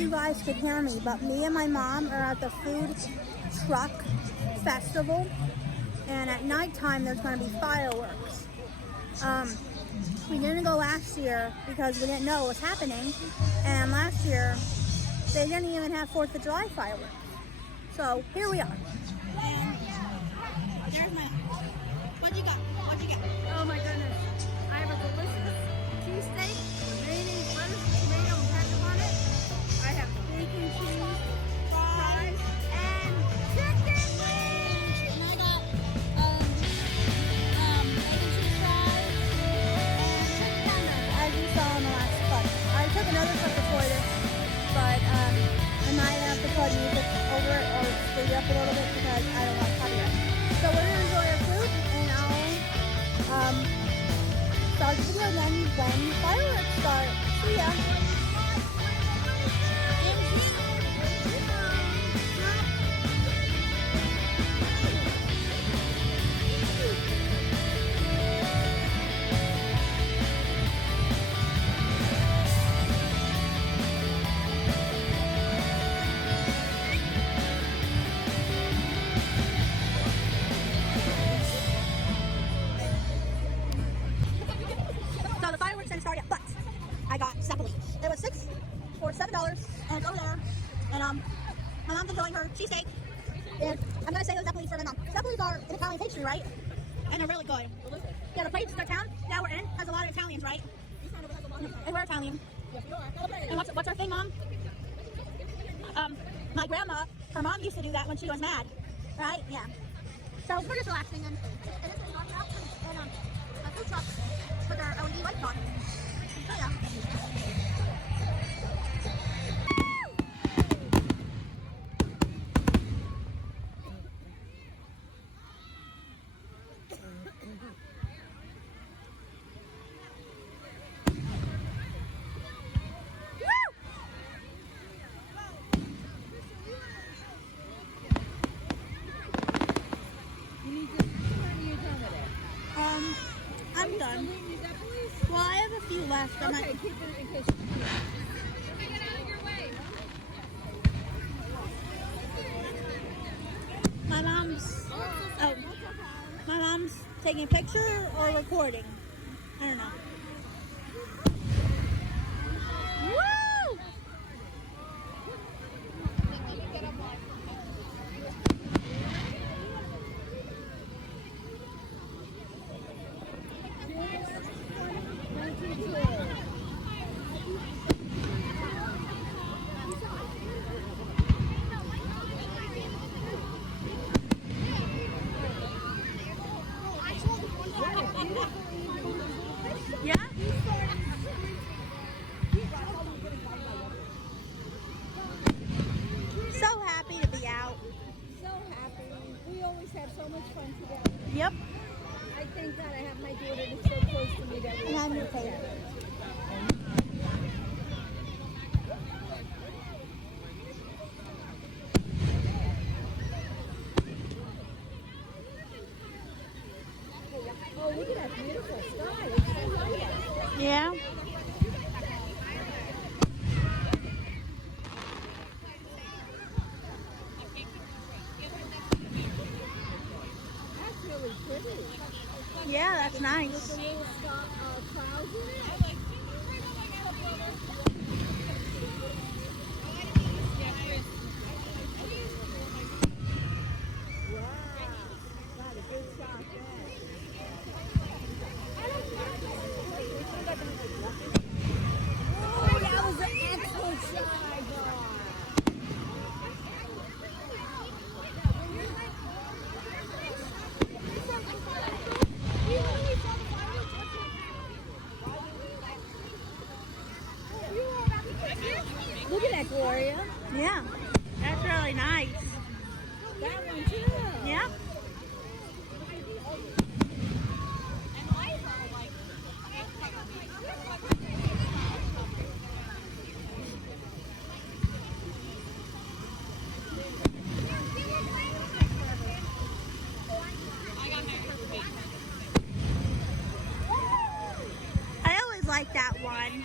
you guys could hear me, but me and my mom are at the food truck festival, and at nighttime there's going to be fireworks. We didn't go last year because we didn't know what was happening, and last year they didn't even have 4th of July fireworks. So here we are. And there's my. What you got? What you got? Oh my goodness. I have a delicious cheesesteak with mayonnaise, lettuce, tomato, and ketchup on it. I have bacon, cheese, fries, and chicken wings. And I got bacon cheese fries and chicken tenders, as you saw in the last clip. I took another clip before this, but I might have to put music over it or speed it up a little bit because I don't want copyright. So we're gonna enjoy our food, and I'll start the video again when fireworks start. See ya. So the fireworks didn't start yet, but I got Zeppeli. It was $6 for $7, and it's over there. And my mom's enjoying her cheesesteak. And I'm gonna say those Zeppelis for my mom. Zeppelis are an Italian pastry, right? And they're really good. Yeah, the place, the town that we're in has a lot of Italians, right? And we're Italian. And what's our thing, Mom? My grandma, her mom used to do that when she was mad, right? Yeah. So we're just relaxing, and it's been going out and a food truck with our LED lights on. So yeah. I'm done. Well, I have a few left. Okay, keep it in case get out of your way. My mom's taking a picture or recording. I don't know. Woo! Yeah? So happy to be out. So happy. We always have so much fun together. Yep. I thank God I have my daughter that's so close to me that we And I'm your together. favorite. Oh, look at that beautiful sky. It's so nice. Yeah. That's really pretty. Yeah, that's nice. With the little clouds in it. Wow. Got a good shot there. Oh, that was an excellent shot, I thought. Look at that, Gloria. Yeah. That's really nice. That one too. Yeah. I always like that one.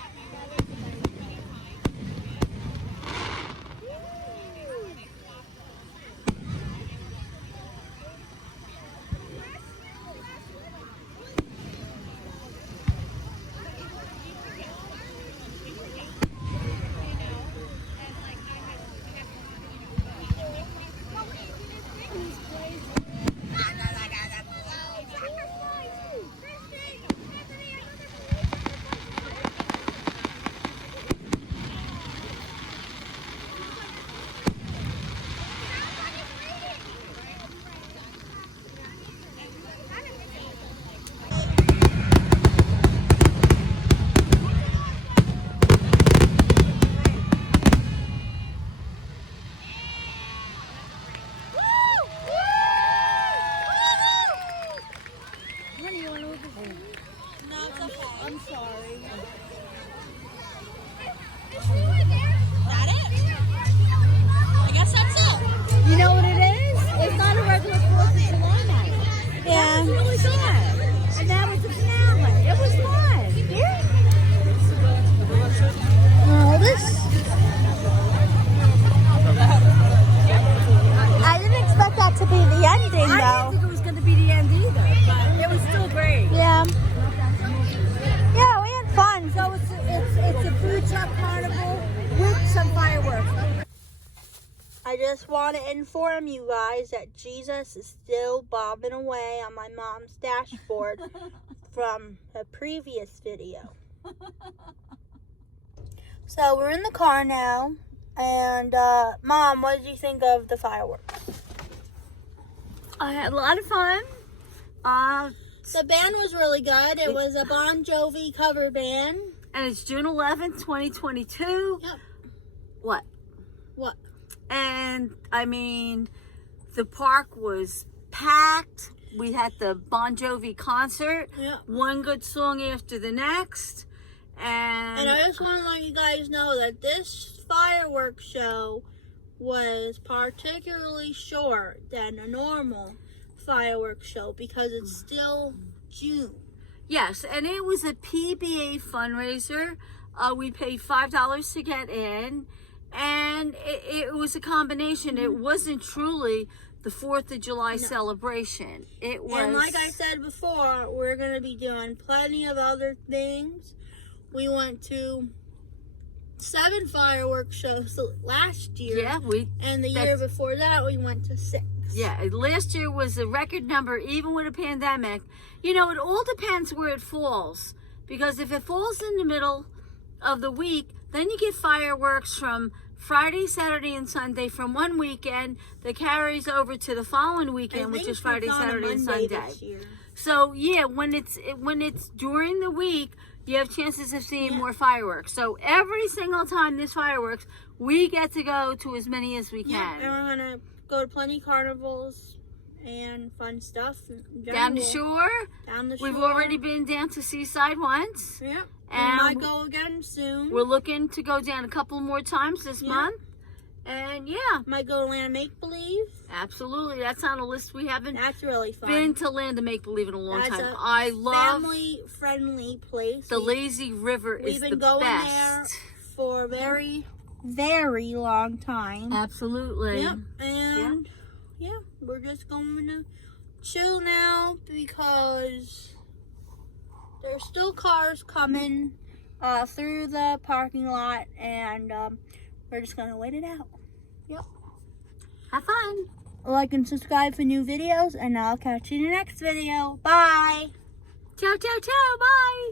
ending I didn't though. think it was going to be the end either, but it was still great. Yeah. Yeah, we had fun. So it's a food truck carnival with some fireworks. I just want to inform you guys that Jesus is still bobbing away on my mom's dashboard from a previous video. So we're in the car now, and Mom, what did you think of the fireworks? I had a lot of fun. The band was really good. It was a Bon Jovi cover band. And it's June 11th, 2022. Yep. What? What? And I mean, the park was packed. We had the Bon Jovi concert. Yeah. One good song after the next. And I just want to let you guys know that this fireworks show was particularly short than a normal fireworks show because it's still June. Yes, and it was a PBA fundraiser. We paid $5 to get in, and it was a combination. It wasn't truly the 4th of July celebration. It was. And like I said before, we're going to be doing plenty of other things. We went to 7 fireworks shows last year. Yeah, And the year before that, we went to 6. Yeah, last year was a record number, even with a pandemic. You know, it all depends where it falls. Because if it falls in the middle of the week, then you get fireworks from Friday, Saturday, and Sunday from one weekend that carries over to the following weekend, which is Friday, Saturday, and Sunday. So yeah, when it's during the week, you have chances of seeing more fireworks. So every single time there's fireworks, we get to go to as many as we can. Yeah, and we're gonna go to plenty carnivals and fun stuff. Down the shore. Down the shore. We've already been down to Seaside once. Yeah. And we might go again soon. We're looking to go down a couple more times this month. And yeah. Might go to Land of Make Believe. Absolutely. That's on a list we haven't That's really fun. been to Land of Make Believe in a long That's time. a I love family friendly place. the lazy river is We've the been going best. there for a very, very long time. Absolutely. Yep. And yeah, we're just going to chill now because there's still cars coming through the parking lot, and we're just gonna wait it out. Yep. Have fun. Like and subscribe for new videos, and I'll catch you in the next video. Bye. Ciao, ciao, ciao. Bye.